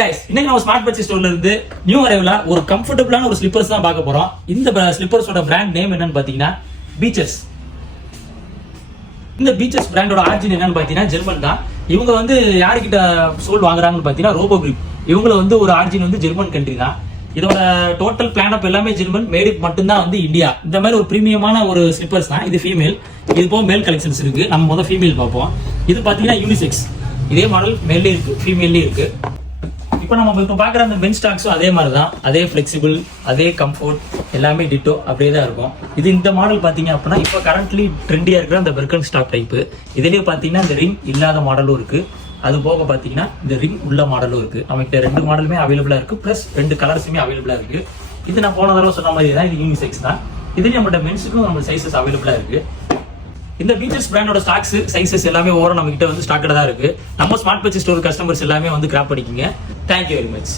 guys, இன்னைக்கு நம்ம smart purchase ஸ்டோர்ல இருந்து நியூ அரைவலா ஒரு கம்ஃபர்ட்டபிளான ஒரு ஸ்லிப்பர்ஸ் தான் பார்க்க போறோம். இந்த ஸ்லிப்பர்ஸோட பிராண்ட் நேம் என்னன்னு பாத்தீங்கன்னா பீச்சர்ஸ். இந்த பீச்சர்ஸ் பிராண்டோட ஆரிஜின் என்னன்னு பாத்தீங்கன்னா ஜெர்மன் தான். இவங்க வந்து யாருக்கிட்ட சோல் வாங்குறாங்கன்னு பாத்தீங்கன்னா ரோபோ கிரிப். இவங்கள வந்து ஒரு ஆரிஜின் வந்து ஜெர்மன் கண்ட்ரி தான். இதோட டோட்டல் பிளான் அப் எல்லாமே ஜெர்மன், மேட் மட்டும்தான் வந்து இந்தியா. இந்த மாதிரி ஒரு பிரீமியமான ஒரு ஸ்லிப்பர்ஸ் தான். இது ஃபீமேல், இது போக மேல் கலெக்ஷன்ஸ் இருக்கு. நம்ம முதல் ஃபீமேல் பார்ப்போம். இது பாத்தீங்கன்னா யூனிசெக்ஸ். இதே மாடல் மேலே இருக்கு, ஃபீமேல்லே இருக்கு. இப்போ நம்ம இப்போ பார்க்குற அந்த பென் ஸ்டாக்ஸும் அதே மாதிரி தான். அதே ஃபிளெக்சிபிள், அதே கம்ஃபோர்ட், எல்லாமே டிட்டோ அப்படியே தான் இருக்கும். இது இந்த மாடல் பார்த்தீங்க அப்படின்னா இப்போ கரண்ட்லி ட்ரெண்டியாக இருக்கிற அந்த பெர்கன் ஸ்டாக் டைப்பு. இதுலேயே பார்த்தீங்கன்னா இந்த ரிங் இல்லாத மாடலும் இருக்கு. அது போக பார்த்தீங்கன்னா இந்த ரிங் உள்ள மாடலும் இருக்கு. நம்மகிட்ட 2 மாடலுமே அவைலபிளாக இருக்கு, ப்ளஸ் 2 கலர்ஸுமே அவைலபிளாக இருக்கு. இது நான் போன தடவை சொன்ன மாதிரி தான், இது யூனிசெக்ஸ் தான். இதுலேயும் நம்மகிட்ட மென்ஸுக்கும் நம்ம சைஸஸ் அவைலபிளாக இருக்கு. இந்த பீச்சர்ஸ் பிராண்டோட ஸ்டாக்ஸ் சைஸஸ் எல்லாமே ஓரம் நம்ம கிட்ட வந்து ஸ்டாக்கட் தான் இருக்கு. நம்ம ஸ்மார்ட் பர்ச்சேஸ் ஸ்டோர் கஸ்டமர்ஸ் எல்லாமே வந்து கிராப் பண்ணிக்கங்க. Thank you very much.